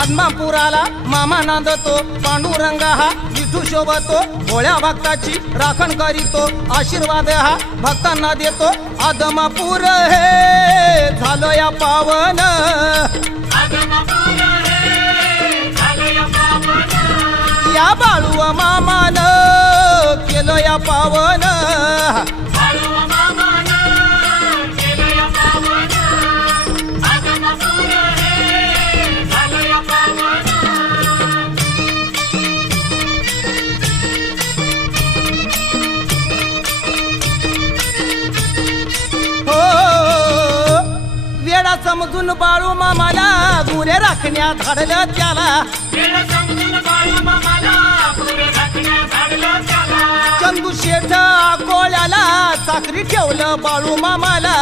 आदमापुराला मामा नांदतो, पांडुरंग हा विठू शोभतो, भोळ्या भक्ताची राखण करीतो, आशीर्वाद हा भक्तांना देतो. आदमापूर हे झालं या पावन, या बाळू मामान केलं या पावन. वेडा समजून बाळू मामाला गुरे राखण्यात धाडलं त्याला, चंदू शेठ कोळ्याला चाकरी ठेवलं बाळू मामाला.